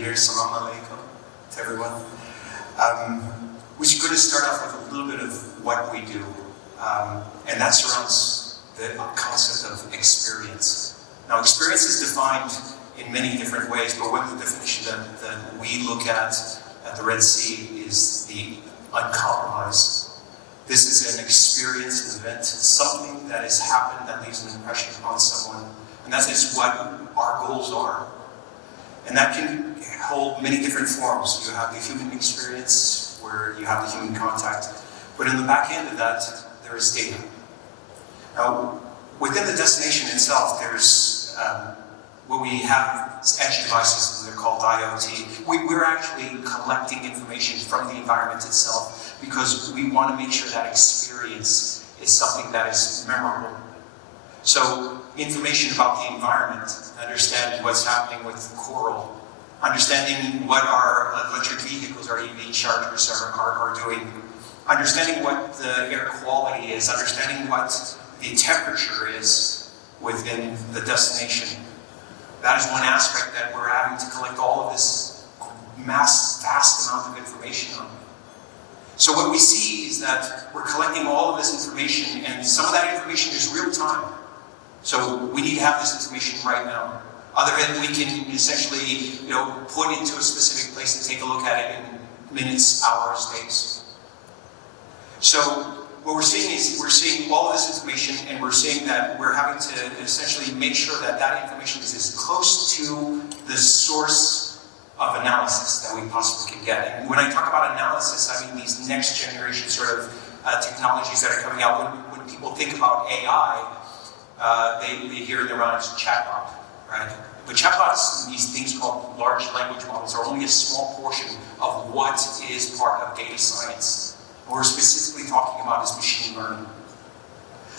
being here. Salam alaikum to everyone. We're going to start off with a little bit of what we do, and that surrounds the concept of experience. Now, experience is defined in many different ways, but one of the definitions that we look at the Red Sea is the uncompromised. This is an experience, an event, something that has happened that leaves an impression on someone, and that is what our goals are. And that can hold many different forms. You have the human experience, where you have the human contact, but in the back end of that, there is data. Now, within the destination itself, there's what we have edge devices, and they're called IoT. We're actually collecting information from the environment itself because we want to make sure that experience is something that is memorable. So, information about the environment, understanding what's happening with coral, understanding what our electric vehicles, our EV chargers are doing, understanding what the air quality is, understanding what the temperature is within the destination. That is one aspect that we're having to collect all of this vast amount of information on. So what we see is that we're collecting all of this information, and some of that information is real time. So we need to have this information right now. Other than we can essentially, put into a specific place and take a look at it in minutes, hours, days. So what we're seeing is we're seeing all of this information, and we're seeing that we're having to essentially make sure that that information is as close to the source of analysis that we possibly can get. And when I talk about analysis, I mean these next generation sort of technologies that are coming out. When people think about AI, they hear in their minds chatbot, right? But chatbots and these things called large language models are only a small portion of what is part of data science. What we're specifically talking about is machine learning.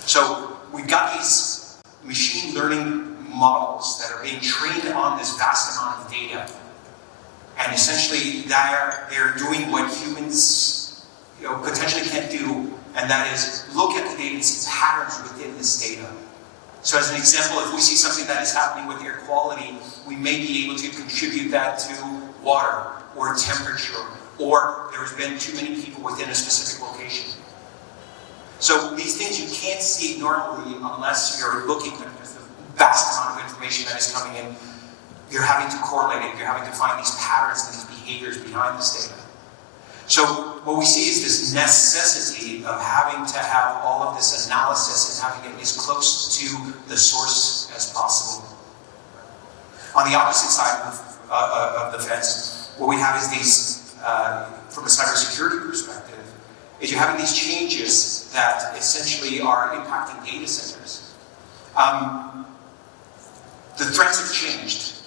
So we've got these machine learning models that are being trained on this vast amount of data. And essentially they're doing what humans potentially can't do, and that is look at the data and see patterns within this data. So as an example, if we see something that is happening with air quality, we may be able to contribute that to water or temperature, or there's been too many people within a specific location. So these things you can't see normally unless you're looking at the vast amount of information that is coming in. You're having to correlate it, you're having to find these patterns and these behaviors behind this data. So what we see is this necessity of having to have all of this analysis and having it as close to the source as possible. On the opposite side of the fence, what we have is these, from a cybersecurity perspective, is you're having these changes that essentially are impacting data centers. The threats have changed.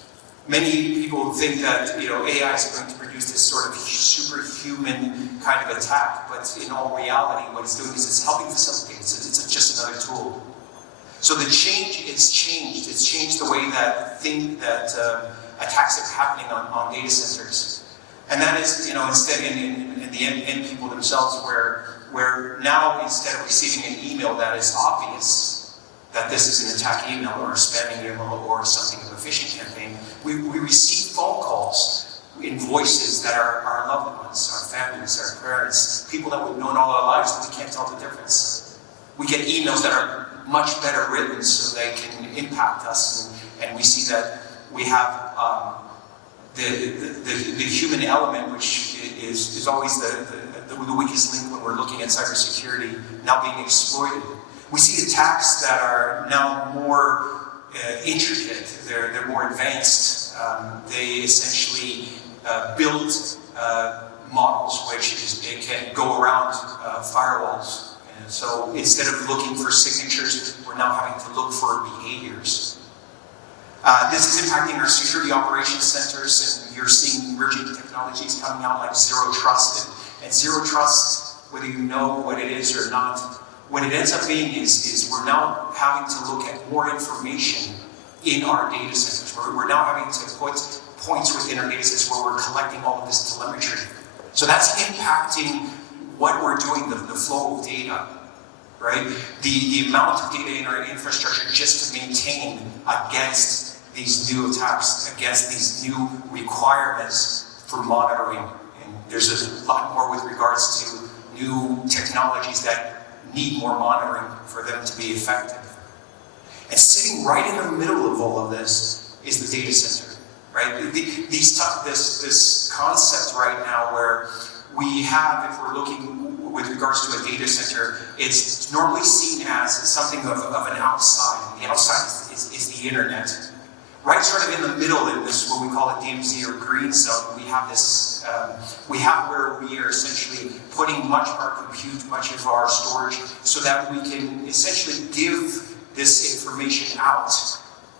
Many people think that AI is going to produce this sort of superhuman kind of attack, but in all reality, what it's doing is it's helping facilitate. It's just another tool. So the change is changed. It's changed the way that attacks are happening on data centers, and that is instead in the end people themselves, where now instead of receiving an email that is obvious that this is an attack email or a spamming email or something of a phishing campaign, we receive phone calls in voices that are our loved ones, our families, our parents, people that we've known all our lives, and we can't tell the difference. We get emails that are much better written so they can impact us, and we see that we have the human element, which is always the weakest link when we're looking at cybersecurity, now being exploited. We see attacks that are now more intricate, they're more advanced. They essentially build models which can go around firewalls. And so instead of looking for signatures, we're now having to look for behaviors. This is impacting our security operations centers, and you're seeing emerging technologies coming out like Zero Trust. And Zero Trust, whether you know what it is or not, what it ends up being is we're now having to look at more information in our data centers. We're now having to put points within our data centers where we're collecting all of this telemetry. So that's impacting what we're doing, the flow of data, right? The amount of data in our infrastructure just to maintain against these new attacks, against these new requirements for monitoring. And there's a lot more with regards to new technologies that need more monitoring for them to be effective. And sitting right in the middle of all of this is the data center, right? This concept right now where we have, if we're looking with regards to a data center, it's normally seen as something of an outside. The outside is the internet. Right sort of in the middle in this, what we call a DMZ or green zone, we have this, we have where we are essentially putting much of our compute, much of our storage, so that we can essentially give this information out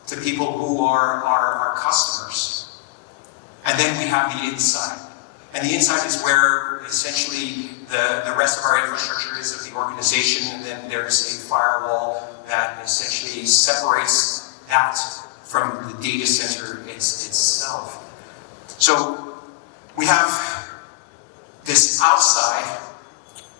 to people who are our customers. And then we have the inside. And the inside is where essentially the rest of our infrastructure is of the organization, and then there's a firewall that essentially separates that from the data center itself. So we have this outside,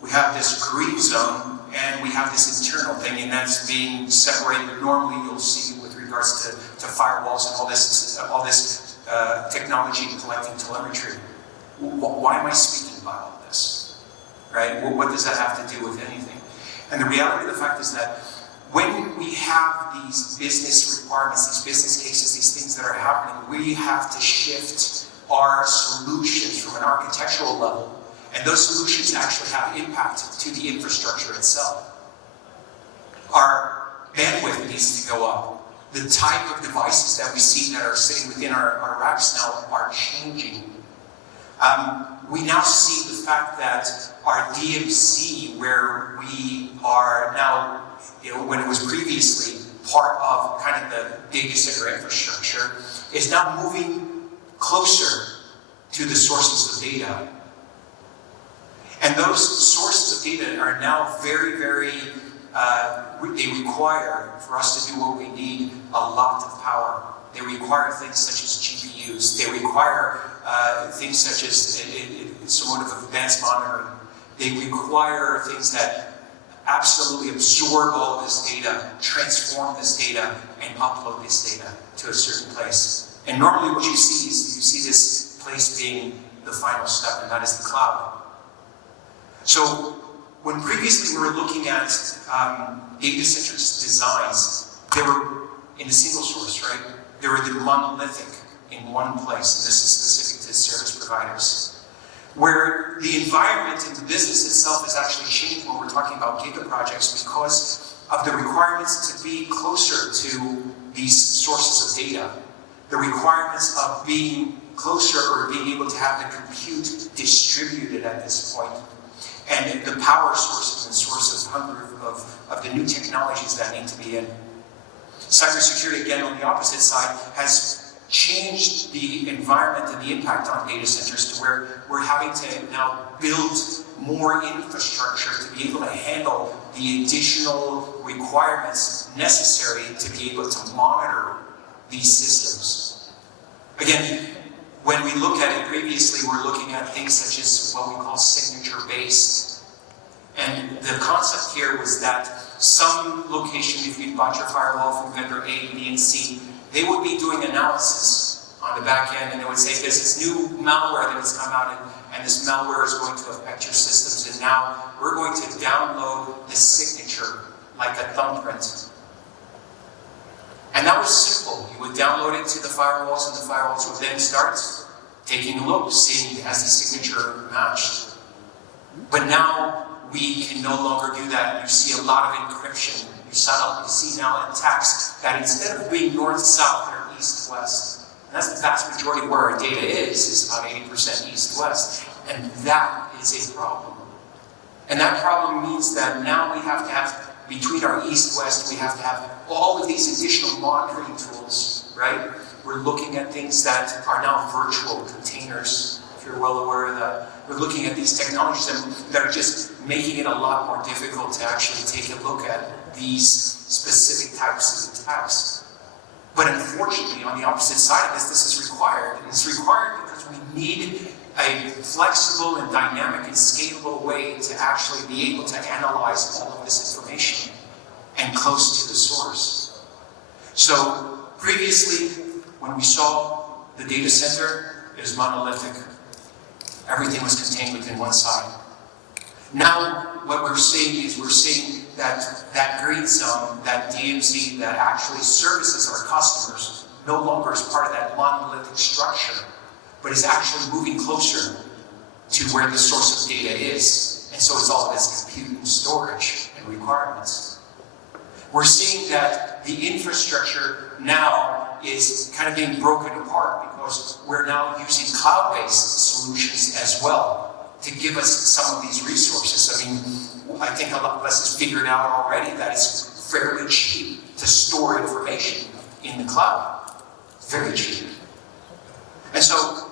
we have this green zone, and we have this internal thing, and that's being separated. Normally you'll see with regards to firewalls and all this technology collecting telemetry. Why am I speaking about all this? Right? Well, what does that have to do with anything? And the reality of the fact is that when we have these business requirements, these business cases, these things that are happening, we have to shift our solutions from an architectural level, and those solutions actually have impact to the infrastructure itself. Our bandwidth needs to go up. The type of devices that we see that are sitting within our racks now are changing. We now see the fact that our DMZ, where we are now, when it was previously part of kind of the data center infrastructure, is now moving closer to the sources of data. And those sources of data are now very, very, they require, for us to do what we need, a lot of power. They require things such as GPUs. They require things such as somewhat of advanced monitoring. They require things that absolutely absorb all of this data, transform this data, and upload this data to a certain place. And normally what you see is, you see this place being the final step, and that is the cloud. So when previously we were looking at data center designs, they were in a single source, right? They were the monolithic in one place, and this is specific to service providers. Where the environment and the business itself has actually changed when we're talking about giga projects because of the requirements to be closer to these sources of data. The requirements of being closer or being able to have the compute distributed at this point. And the power sources and sources of the new technologies that need to be in. Cybersecurity, again, on the opposite side, has changed the environment and the impact on data centers to where we're having to now build more infrastructure to be able to handle the additional requirements necessary to be able to monitor these systems. Again, when we look at it previously, we're looking at things such as what we call signature-based. And the concept here was that some location, if you bought your firewall from vendor A, B, and C, they would be doing analysis on the back end, and they would say, there's this new malware that has come out, and this malware is going to affect your systems, and now we're going to download the signature like a thumbprint. And that was simple. You would download it to the firewalls, and the firewalls would then start taking a look, seeing has the signature matched. But now we can no longer do that. You see a lot of encryption. You see now attacks that instead of being north-south, they're east-west. And that's the vast majority where our data is about 80% east-west. And that is a problem. And that problem means that now we have to have, between our east-west, we have to have all of these additional monitoring tools, right? We're looking at things that are now virtual containers, if you're well aware of that. We're looking at these technologies that are just making it a lot more difficult to actually take a look at these specific types of attacks. But unfortunately, on the opposite side of this is required. And it's required because we need a flexible and dynamic and scalable way to actually be able to analyze all of this information and close to the source. So Previously, when we saw the data center, it was monolithic. Everything was contained within one side. Now, what we're seeing is that green zone, that DMZ that actually services our customers, no longer is part of that monolithic structure, but is actually moving closer to where the source of data is. And so it's all of its compute and storage and requirements. We're seeing that the infrastructure now is kind of being broken apart because we're now using cloud-based solutions as well to give us some of these resources. I mean, I think a lot of us has figured out already that it's fairly cheap to store information in the cloud. Very cheap. And so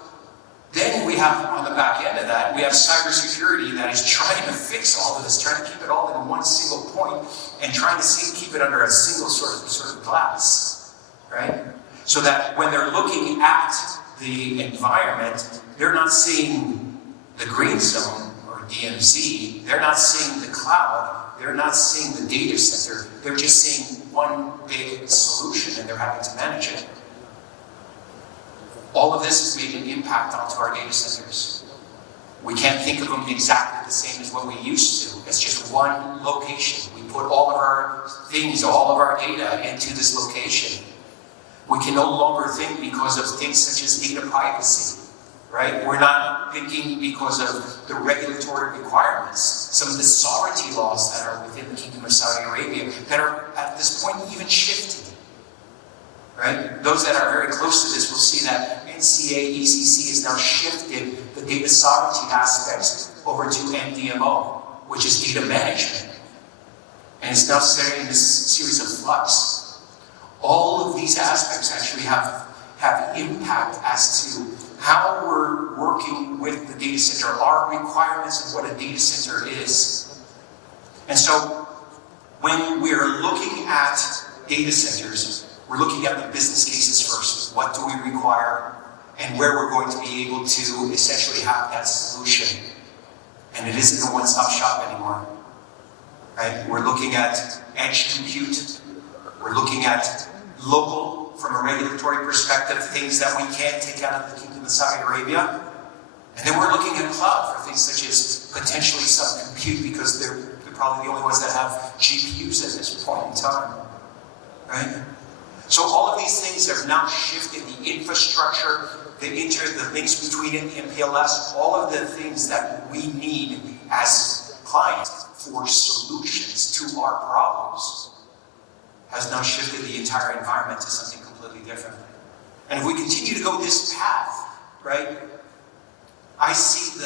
then we have, on the back end of that, we have cybersecurity that is trying to fix all of this, trying to keep it all in one single point, and trying to keep it under a single sort of glass, right? So that when they're looking at the environment, they're not seeing the green zone or DMZ, they're not seeing the cloud, they're not seeing the data center, they're just seeing one big solution and they're having to manage it. All of this has made an impact onto our data centers. We can't think of them exactly the same as what we used to. It's just one location. We put all of our things, all of our data into this location. We can no longer think because of things such as data privacy, right? We're not thinking because of the regulatory requirements, some of the sovereignty laws that are within the Kingdom of Saudi Arabia that are at this point even shifting, right? Those that are very close to this will see that NCA, ECC has now shifted the data sovereignty aspects over to MDMO, which is data management. And it's now setting this series of flux. All of these aspects actually have impact as to how we're working with the data center, our requirements of what a data center is. And so when we're looking at data centers, we're looking at the business cases first. What do we require? And where we're going to be able to essentially have that solution. And it isn't a one-stop shop anymore. Right? We're looking at edge compute. We're looking at local, from a regulatory perspective, things that we can't take out of the Kingdom of Saudi Arabia. And then we're looking at cloud for things such as potentially some compute, because they're probably the only ones that have GPUs at this point in time. Right? So all of these things have now shifted the infrastructure, the links between it, the MPLS, all of the things that we need as clients for solutions to our problems has now shifted the entire environment to something completely different. And if we continue to go this path, right, I see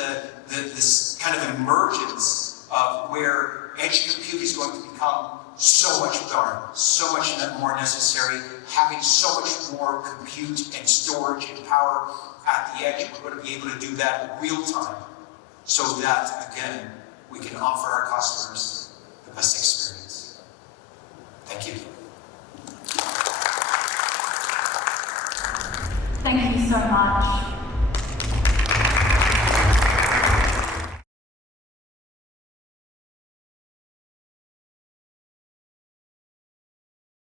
this kind of emergence of where edge compute is going to become so much better, so much more necessary, having so much more compute and storage and power at the edge. We're going to be able to do that real time so that, again, we can offer our customers the best experience. Thank you. Thank you so much.